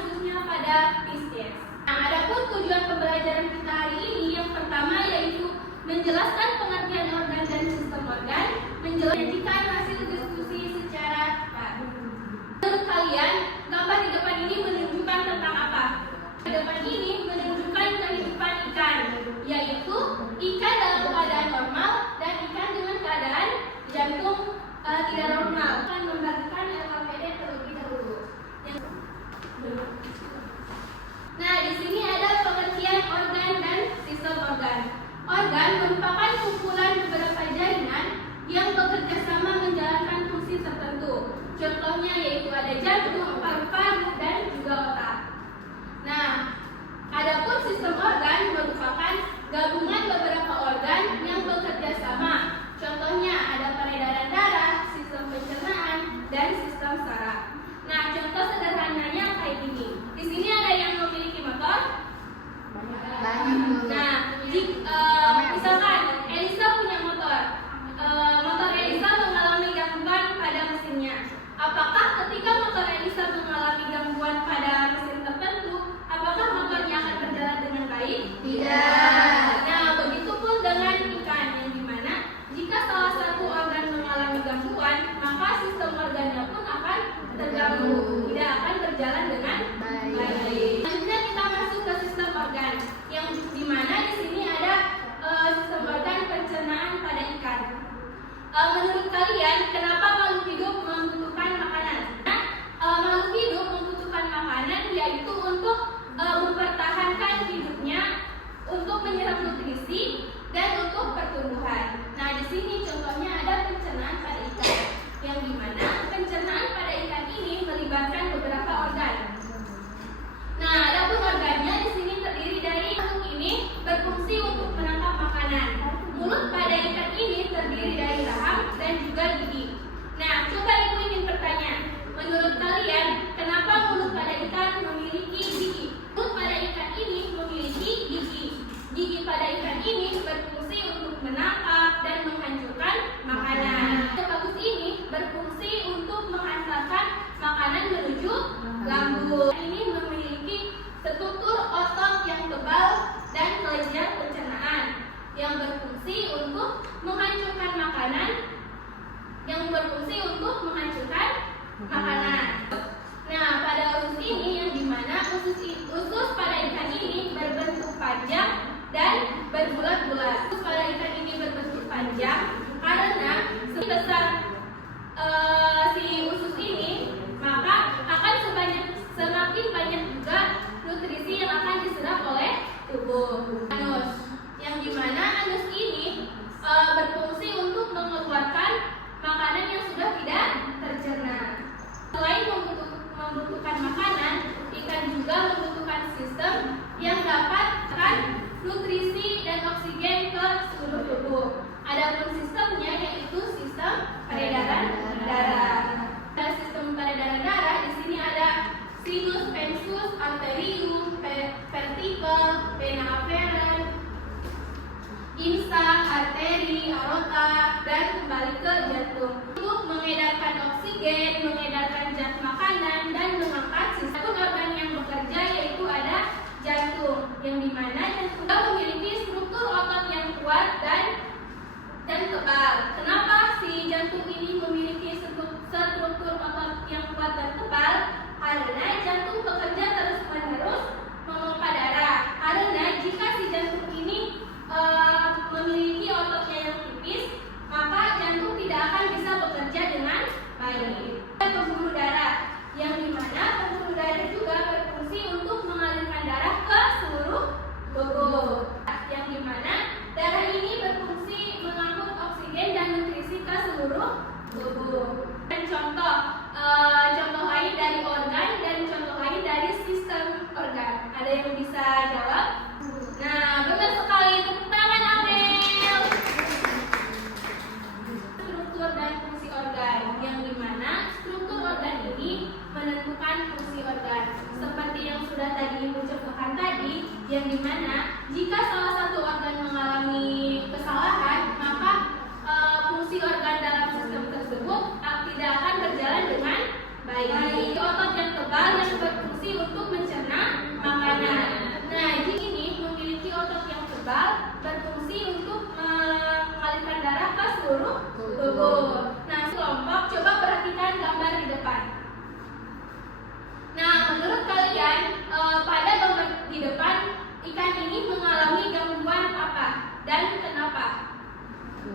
khususnya pada PISCES. Nah, adapun tujuan pembelajaran kita hari ini yang pertama yaitu menjelaskan pengertian organ dan sistem organ, menjelaskan hasil diskusi secara cepat. Menurut kalian, gambar di depan ini menunjukkan tentang apa? Di depan ini menunjukkan kehidupan ikan, yaitu ikan dalam keadaan normal dan ikan dengan keadaan jantung tidak normal. Akan membagikan LKPD terlebih dahulu. Nah, di sini ada pengertian organ dan sistem organ. Organ merupakan kumpulan beberapa jaringan yang bekerja sama menjalankan fungsi tertentu. Contohnya yaitu ada jantung, paru-paru, dan juga otak. Nah, adapun sistem organ merupakan gabungan beberapa organ yang bekerja sama. Contohnya ada peredaran darah, sistem pencernaan, dan sistem saraf. Nah, contoh sederhananya kayak gini. Di sini ada yang memiliki motor. Nah, misalkan Elisa punya motor. Motor Elisa mengalami gangguan pada mesinnya. Apakah ketika motor Elisa mengalami gangguan pada mesin tertentu, apakah motornya akan berjalan dengan baik? Tidak. Nah, begitupun dengan ikan, yang dimana jika salah satu organ mengalami gangguan, maka sistem organnya pun akan terganggu, tidak akan berjalan dengan baik. Selanjutnya kita masuk ke sistem organ, yang dimana di sini ada sistem organ pencernaan pada ikan. Menurut kalian, kenapa makhluk hidup membutuhkan makanan? Makhluk hidup membutuhkan makanan yaitu untuk mempertahankan hidupnya, untuk menyerap nutrisi, dan untuk pertumbuhan. Nah, di sini contohnya ada pencernaan pada ikan, yang dimana pencernaan pada ikan ini melibatkan beberapa organ. Nah, adapun organnya di sini terdiri dari makhluk ini berfungsi untuk menangkap makanan. Mulut pada ikan ini terdiri dari rahang dan juga gigi. Nah, coba ibu ingin bertanya, menurut kalian kenapa mulut pada ikan memiliki gigi? Mulut pada ikan ini memiliki gigi. Gigi pada ikan ini berfungsi untuk menangkap dan menghancurkan makanan. Bagus ini berfungsi untuk menghantarkan makanan menuju lambung. Ini memiliki struktur otot yang tebal dan kelenjar pencernaan yang berfungsi untuk menghancurkan makanan. Nah, pada usus ini yang dimana usus pada ikan ini berbentuk panjang dan berbulat-bulat. Usus pada ikan ini berbentuk panjang karena sebesar si usus ini, maka akan semakin banyak juga nutrisi yang akan diserap oleh tubuh. Anus, yang dimana anus ini berfungsi untuk mengeluarkan makanan yang sudah tidak tercerna. Selain membutuhkan makanan, ikan juga membutuhkan sistem yang dapatkan nutrisi dan oksigen ke seluruh tubuh. Adapun sistemnya yaitu sistem peredaran darah. Pada sistem peredaran darah di sini ada sinus, venous, arterium, vertical, vena afferent, insang, arteri, aorta, dan kembali ke jantung untuk mengedarkan oksigen, mengedarkan zat makanan, dan mengangkat sistem organ yang bekerja, yaitu ada jantung, yang dimana jantung memiliki struktur otot yang kuat dan tebal. Kenapa si jantung ini memiliki struktur otot yang kuat dan tebal? Karena jantung bekerja terus-menerus memompa darah. Karena jika si jantung ini memiliki ototnya yang tipis, maka jantung tidak akan bisa bekerja dengan baik. Pembuluh darah, yang dimana pembuluh darah juga berfungsi untuk mengalirkan darah ke seluruh tubuh, yang dimana darah ini berfungsi mengangkut oksigen dan nutrisi ke seluruh tubuh. Dan contoh lain dari organ dan contoh lain dari sistem organ. Ada yang bisa jawab? Nah, benar sekali. Tepuk tangan, Amel. Struktur dan fungsi organ, yang dimana struktur organ ini menentukan fungsi organ. Seperti yang sudah tadi Ibu contohkan tadi, yang dimana jika salah satu organ mengalami kesalahan, maka fungsi organ dalam sistem tersebut tidak akan berjalan dengan baik. Otot yang tebal yang berfungsi untuk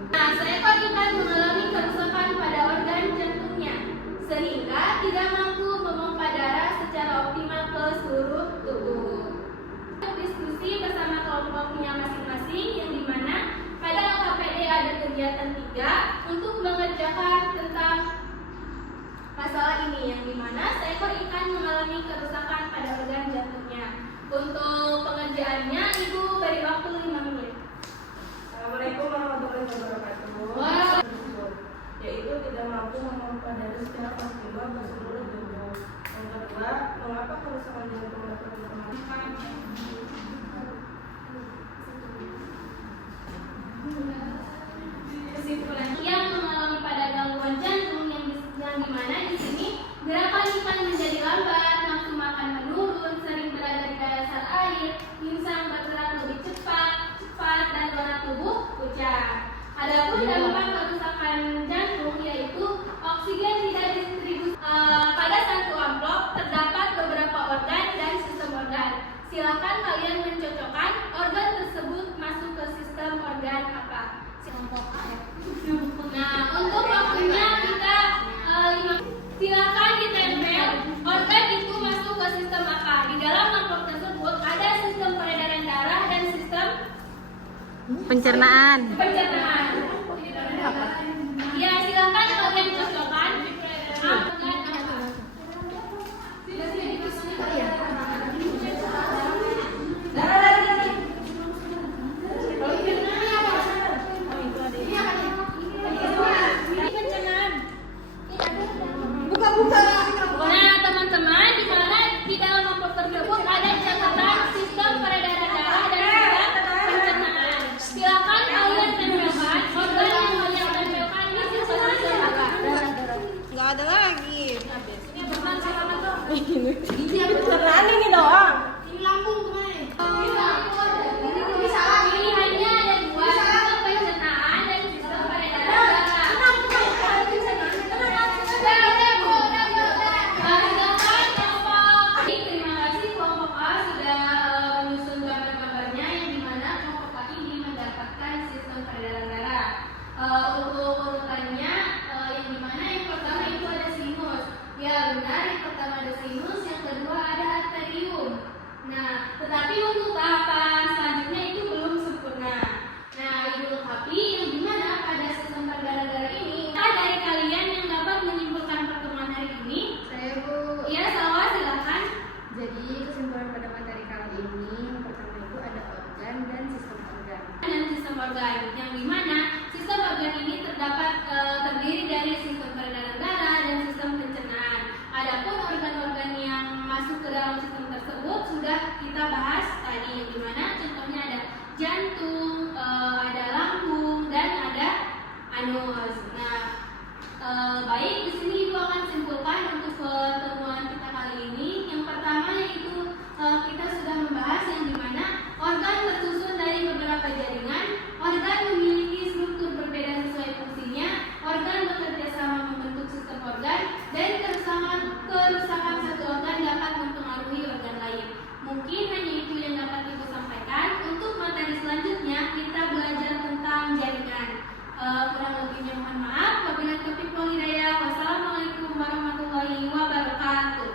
Nah, seekor ikan mengalami kerusakan pada organ jantungnya, sehingga tidak mampu memompa darah secara optimal ke seluruh tubuh. Diskusi bersama kelompoknya masing-masing, yang dimana pada LKPD ada kegiatan 3 untuk mengerjakan tentang masalah ini, yang dimana seekor ikan mengalami kerusakan pada organ jantungnya. Untuk pengerjaannya, Ibu beri waktu 5 menit. Assalamualaikum warahmatullahi wabarakatuh. Yaitu tidak mampu memompa darah secara optimal ke seluruh tubuh. Yang kedua, mengapa kerusakan jantung dapat dipermasalahkan? Kesimpulan yang mengalami pada gangguan jantung, yang dimana di sini gerakan ikan menjadi lambat, nafsu makan menurun, sering berada di dasar air, insang bergerak lebih cepat, dan warna tubuh pucat. Adapun dampak kerusakan jantung yaitu oksigen tidak distribusi. Pada satu amplop terdapat beberapa organ dan sistem organ. Silakan kalian mencocokkan organ tersebut masuk ke sistem organ apa. Nah, untuk waktunya kita silakan ditempel organ itu masuk ke sistem apa. Di dalam amplop tersebut ada sistem peredaran darah dan sistem pencernaan. Ya, silakan kalian cocokkan. Nah, teman-teman, di mana di dalam amplop tersebut ada catatan sistem peredaran darah dan sistem pencernaan. Silakan kalian tempelkan organ yang kalian tempelkan di sistem apa? Nggak ada lagi. Ini beneran salaman tuh. Iya, pencernaan ini doang. Ini lambung kemana? Pilihannya ada 2, sistem pencernaan dan sistem peredaran darah. Terima kasih kelompok A sudah menyusun gambar-gambarnya, yang dimana kelompok A ini mendapatkan sistem peredaran darah. Untuk urutannya, yang dimana yang pertama itu ada sinus. Ya benar, yang pertama ada sinus, yang kedua ada arterium. Nah, tetapi untuk tahapan selanjutnya itu belum sempurna. Nah, Ibu lengkapi yang dimana pada sistem peredaran darah ini, ada dari kalian yang dapat menyimpulkan pertemuan hari ini? Saya Bu. Iya, Salwa, silakan. Jadi kesimpulan pada materi kali ini yang pertama itu ada organ dan sistem organ. Dan sistem organ, yang dimana sistem organ ini terdiri dari sistem peredaran darah dan sistem pencernaan. Adapun organ-organ yang masuk ke dalam sistem tersebut sudah kita bahas tadi, yang dimana contohnya ada jantung, ada lambung, dan ada anus. Nah, baik, di sini Ibu akan simpulkan untuk pertemuan kita kali ini. Yang pertama yaitu kita sudah membahas yang dimana organ tersusun dari beberapa jaringan, organ memiliki struktur berbeda sesuai fungsinya, organ bekerja sama membentuk sistem organ, dan kerusakan satu organ dapat mempengaruhi organ lain. Mungkin hanya itu yang dapat Ibu sampaikan. Untuk materi selanjutnya kita belajar tentang jaringan. Kurang lebihnya mohon maaf. Wabillahi taufiq wal hidayah. Wassalamualaikum warahmatullahi wabarakatuh.